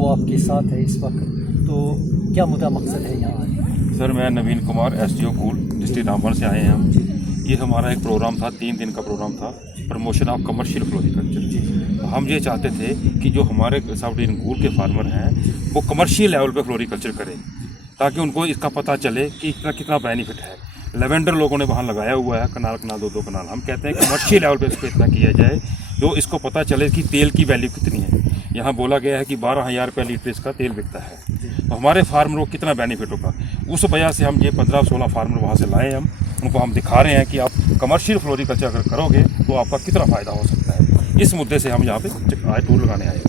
वो आपके साथ है इस वक्त, तो क्या मुद्दा मकसद है यहाँ आने? सर मैं नवीन कुमार SDO कूल डिस्ट्रिक्ट रामबन से आए हैं हम। ये हमारा एक प्रोग्राम था, 3 दिन का प्रोग्राम था, प्रमोशन ऑफ कमर्शियल फ्लोरिकल्चर। हम ये चाहते थे कि जो हमारे साउथ इंडियन कूल के फार्मर हैं वो कमर्शियल लेवल पे फ्लोरिकल्चर करें, ताकि उनको इसका पता चले कि इसका कितना बेनिफिट है। लेवेंडर लोगों ने वहाँ लगाया हुआ है, कनाल 2-2 कनाल। हम कहते हैं कमर्शियल लेवल पे इसको इतना किया जाए जो इसको पता चले कि तेल की वैल्यू कितनी है। यहाँ बोला गया है कि 12,000 रुपये लीटर इसका तेल बिकता है, तो हमारे फार्मरों को कितना बेनिफिट होगा। उस वजह से हम ये 15-16 फार्मर वहाँ से लाए। हम उनको हम दिखा रहे हैं कि आप कमर्शियल फ्लोरिकल्चर अगर करोगे तो आपका कितना फ़ायदा हो सकता है। इस मुद्दे से हम यहाँ पे आए, टूर लगाने आए।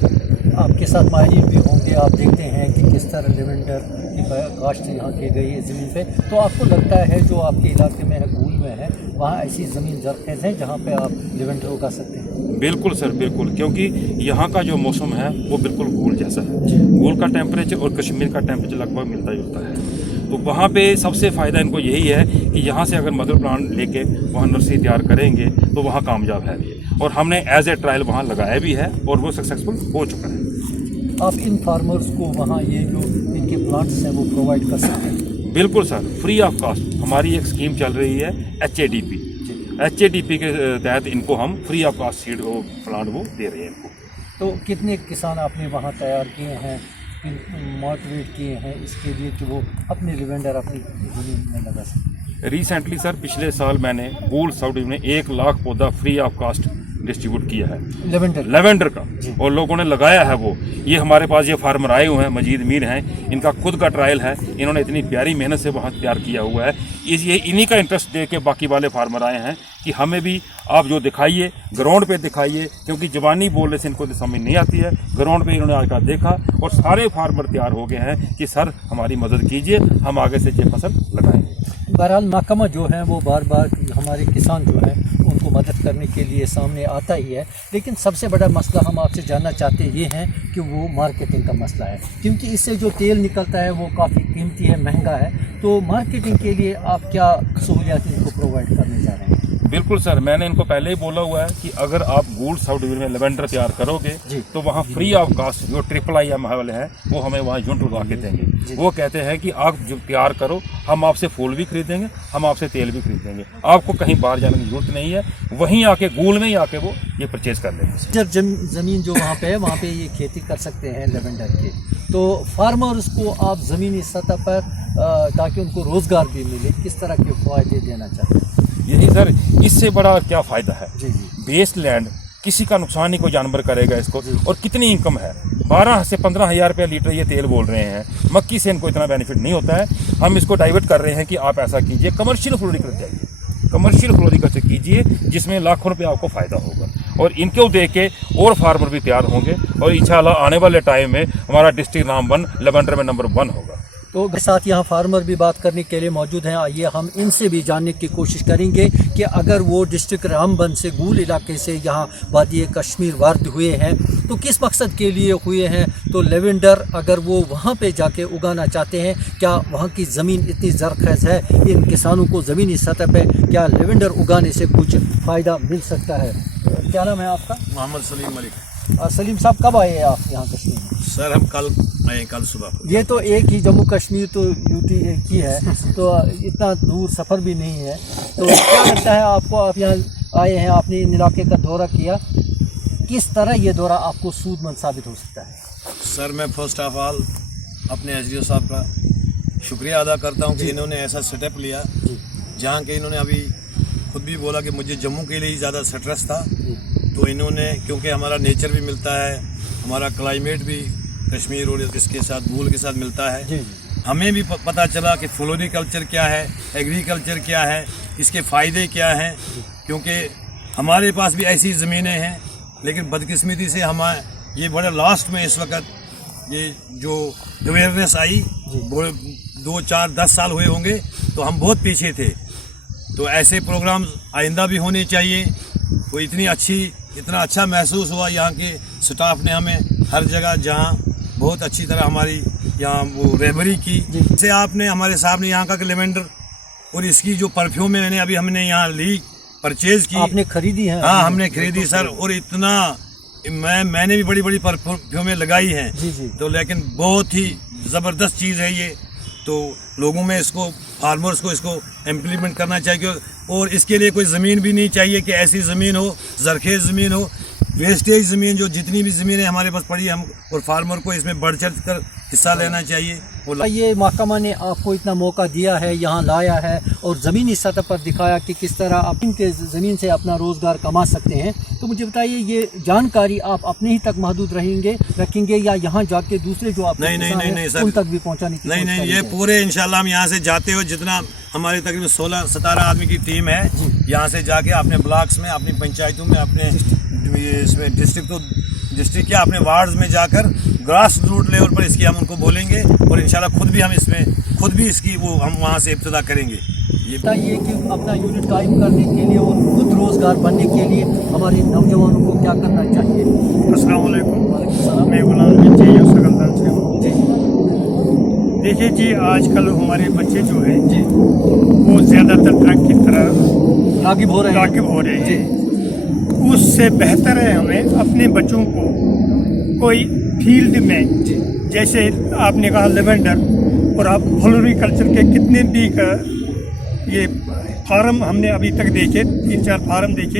आपके साथ माहिर भी होंगे, आप देखते हैं कि किस तरह लेवेंडर की काश्त यहाँ की गई है ज़मीन पे, तो आपको लगता है जो आपके इलाके में है, कूल में है, वहाँ ऐसी ज़मीन जरखेज़ है जहाँ पे आप लेवेंडर उगा सकते हैं? बिल्कुल सर, बिल्कुल, क्योंकि यहाँ का जो मौसम है वो बिल्कुल कूल जैसा है। कूल का टेम्परेचर और कश्मीर का टेम्परेचर लगभग मिलता जुलता है, तो वहाँ पे सबसे फ़ायदा इनको यही है कि यहाँ से अगर मदर प्लांट लेके वहाँ नर्सरी तैयार करेंगे तो वहाँ कामयाब है ये, और हमने एज ए ट्रायल वहाँ लगाया भी है और वो सक्सेसफुल हो चुका है। आप इन फार्मर्स को वहाँ ये जो इनके प्लांट्स हैं वो प्रोवाइड कर सकते हैं? बिल्कुल सर, फ्री ऑफ कास्ट। हमारी एक स्कीम चल रही है HADP के तहत इनको हम फ्री ऑफ कास्ट सीड वो प्लांट वो दे रहे हैं इनको। तो कितने किसान आपने वहाँ तैयार किए हैं, मोटिवेट किए हैं इसके लिए कि वो अपने लेवेंडर अपनी ज़मीन में लगा सकें? रिसेंटली सर पिछले साल मैंने कूल साउथ में 1 लाख पौधा फ्री ऑफ कास्ट डिस्ट्रीब्यूट किया है लेवेंडर का, और लोगों ने लगाया है वो। ये हमारे पास ये फार्मर आए हुए हैं, मजीद मीर हैं, इनका खुद का ट्रायल है, इन्होंने इतनी प्यारी मेहनत से वहाँ तैयार किया हुआ है। ये इन्हीं का इंटरेस्ट दे के बाकी वाले फार्मर आए हैं कि हमें भी आप जो दिखाइए ग्राउंड पे दिखाइए, क्योंकि जवानी बोलने से इनको समझ नहीं आती है। ग्राउंड पे इन्होंने आकर देखा और सारे फार्मर तैयार हो गए हैं कि सर हमारी मदद कीजिए, हम आगे से ये फसल लगाएंगे। बहरहाल महकमा जो है वो बार बार हमारे किसान जो है उनको मदद करने के लिए सामने आता ही है, लेकिन सबसे बड़ा मसला हम आपसे जानना चाहते ये हैं कि वो मार्केटिंग का मसला है, क्योंकि इससे जो तेल निकलता है वो काफ़ी कीमती है, महंगा है। तो मार्केटिंग के लिए आप क्या सहूलियात इनको प्रोवाइड करने जा रहे हैं? बिल्कुल सर, मैंने इनको पहले ही बोला हुआ है कि अगर आप कूल साउथ डिवीजन में लेवेंडर तैयार करोगे तो वहाँ फ्री ऑफ कास्ट जो IIIM वाले हैं वो हमें वहाँ यूनिट लगा के देंगे। वो कहते हैं कि आप जो तैयार करो, हम आपसे फूल भी खरीदेंगे, हम आपसे तेल भी खरीदेंगे, आपको कहीं बाहर जाने की जरूरत नहीं है, वहीं आके कूल में ही आके वो ये परचेज कर लेंगे। जब ज़मीन जो वहाँ पे है वहाँ पे ये खेती कर सकते हैं लेवेंडर की, तो फार्मर्स को आप ज़मीनी सतह पर ताकि उनको रोज़गार भी मिले, किस तरह के फ़ायदे देना चाहते हैं? यही सर, इससे बड़ा क्या फ़ायदा है। जी जी, बेस्ड लैंड, किसी का नुकसान नहीं, कोई जानवर करेगा इसको, और कितनी इनकम है, 12 से 15,000 रुपये लीटर ये तेल बोल रहे हैं। मक्की से इनको इतना बेनिफिट नहीं होता है। हम इसको डाइवर्ट कर रहे हैं कि आप ऐसा कीजिए, कमर्शियल फ्लोरिकल्चर चाहिए, कमर्शियल फ्लोरिकल्चर कीजिए जिसमें लाखों रुपये आपको फ़ायदा होगा, और इनको देख के और फार्मर भी तैयार होंगे, और इंशाल्लाह आने वाले टाइम में हमारा डिस्ट्रिक्ट रामबन लेवेंडर में नंबर 1 होगा। तो साथ यहाँ फार्मर भी बात करने के लिए मौजूद हैं। आइए हम इनसे भी जानने की कोशिश करेंगे कि अगर वो डिस्ट्रिक्ट रामबन से कूल इलाके से यहाँ वादी कश्मीर वार्द हुए हैं तो किस मकसद के लिए हुए हैं। तो लेवेंडर अगर वो वहाँ पे जाके उगाना चाहते हैं, क्या वहाँ की ज़मीन इतनी ज़रख़ेज़ है, इन किसानों को ज़मीनी सतह पे क्या लेवेंडर उगाने से कुछ फ़ायदा मिल सकता है। क्या नाम है आपका? मोहम्मद सलीम मलिक। सलीम साहब, कब आए आप यहाँ कश्मीर में? सर हम कल आए, कल सुबह। ये तो एक ही जम्मू कश्मीर तो यूटी एक ही है, तो इतना दूर सफ़र भी नहीं है। तो क्या लगता है आपको, आप यहाँ आए हैं, आपने इन इलाके का दौरा किया, किस तरह ये दौरा आपको सूदमंद साबित हो सकता है? सर मैं फर्स्ट ऑफ ऑल अपने SDO साहब का शुक्रिया अदा करता हूँ कि इन्होंने ऐसा सेटअप लिया जहाँ के इन्होंने अभी खुद भी बोला कि मुझे जम्मू के लिए ही ज़्यादा स्ट्रेस था, तो इन्होंने, क्योंकि हमारा नेचर भी मिलता है, हमारा क्लाइमेट भी कश्मीर और इसके साथ कूल के साथ मिलता है, हमें भी पता चला कि फ्लोरिकल्चर क्या है, एग्रीकल्चर क्या है, इसके फ़ायदे क्या हैं, क्योंकि हमारे पास भी ऐसी ज़मीनें हैं, लेकिन बदकिस्मती से हम ये बड़े लास्ट में इस वक्त ये जो अवेयरनेस आई, 2, 4, 10 साल हुए होंगे, तो हम बहुत पीछे थे। तो ऐसे प्रोग्राम आइंदा भी होने चाहिए। तो इतना अच्छा महसूस हुआ, यहाँ के स्टाफ ने हमें हर जगह जहाँ बहुत अच्छी तरह हमारी यहाँ वो रहबरी की। जैसे आपने हमारे सामने यहाँ का लेवेंडर और इसकी जो परफ्यूम है हमने यहाँ ली, परचेज की। आपने खरीदी है? हाँ हमने खरीदी सर, और इतना मैंने भी बड़ी बड़ी परफ्यूमें लगाई हैं जी जी। तो लेकिन बहुत ही ज़बरदस्त चीज़ है ये। तो लोगों में इसको, फार्मर्स को इसको इम्प्लीमेंट करना चाहिए। और इसके लिए कोई ज़मीन भी नहीं चाहिए कि ऐसी ज़मीन हो, ज़रखेज़ ज़मीन हो, वेस्टेज ज़मीन, जो जितनी भी ज़मीनें हमारे पास पड़ी हम, और फार्मर को इसमें बढ़ चढ़ कर हिस्सा लेना चाहिए। ये महकमा ने आपको इतना मौका दिया है, यहाँ लाया है और ज़मीनी सतह पर दिखाया कि किस तरह आप इनके ज़मीन से अपना रोज़गार कमा सकते हैं। तो मुझे बताइए, ये जानकारी आप अपने ही तक महदूद रखेंगे या यहाँ जाके दूसरे जो आप नहीं सर, उन तक भी पहुँचाने की कोशिश नहीं, ये पूरे इंशाल्लाह हम यहाँ से जाते हो, जितना हमारी तकरीबन 16-17 आदमी की टीम है, यहाँ से जाके अपने ब्लॉक्स में, अपनी पंचायतों में, अपने इसमें डिस्ट्रिक्ट या अपने वार्ड्स में जाकर ग्रास रूट लेवल पर इसकी हम उनको बोलेंगे और इंशाल्लाह खुद भी इसकी वो हम वहाँ से इब्तिदा करेंगे। ये बताइए कि अपना यूनिट कायम करने के लिए और खुद रोज़गार बनने के लिए हमारे नौजवानों को क्या करना चाहिए? अस्सलाम वालेकुम, मैं गुलाम सकलदान से हूँ। देखिए जी, आजकल हमारे बच्चे जो हैं जी, वो ज़्यादातर ड्रग की तरह रागिब हो रहे हैं। उससे बेहतर है हमें अपने बच्चों को कोई फील्ड में, जैसे आपने कहा लेवेंडर, और आप फ्लोरिकल्चर के कितने भी ये फार्म हमने अभी तक देखे, 3-4 फार्म देखे,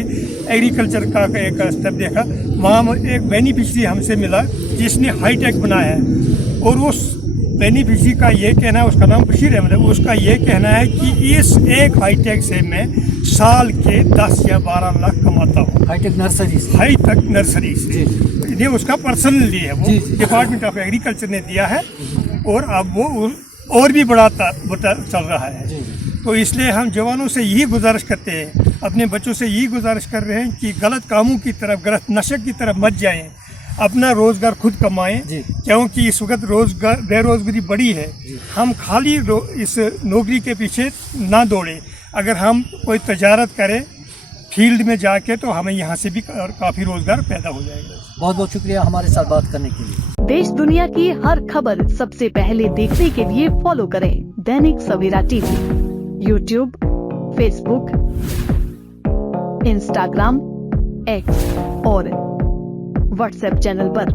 एग्रीकल्चर का एक स्टेप देखा, वहाँ एक बेनिफिशरी हमसे मिला जिसने हाईटेक बनाया है। और उस बेनिफिशरी का ये कहना है, उसका नाम बशीर अहमद है, उसका ये कहना है कि इस एक हाईटेक से मैं साल के 10 या 12 लाख कमाता हूँ। हाईटेक नर्सरी से ये उसका पर्सनली है, वो डिपार्टमेंट ऑफ एग्रीकल्चर ने दिया है और अब वो और भी बढ़ाता चल रहा है। तो इसलिए हम जवानों से यही गुजारिश करते हैं, अपने बच्चों से यही गुजारिश कर रहे हैं कि गलत कामों की तरफ, गलत नशे की तरफ मत जाएं, अपना रोज़गार खुद कमाएं, क्योंकि इस वक्त बेरोज़गारी बड़ी है। हम खाली इस नौकरी के पीछे ना दौड़ें। अगर हम कोई तजारत करें फील्ड में जाके, तो हमें यहाँ से भी काफ़ी रोज़गार पैदा हो जाएगा। बहुत बहुत शुक्रिया हमारे साथ बात करने के लिए। देश दुनिया की हर खबर सबसे पहले देखने के लिए फॉलो करें Dainik Savera TV, YouTube, Facebook, Instagram, X और व्हाट्सएप चैनल पर।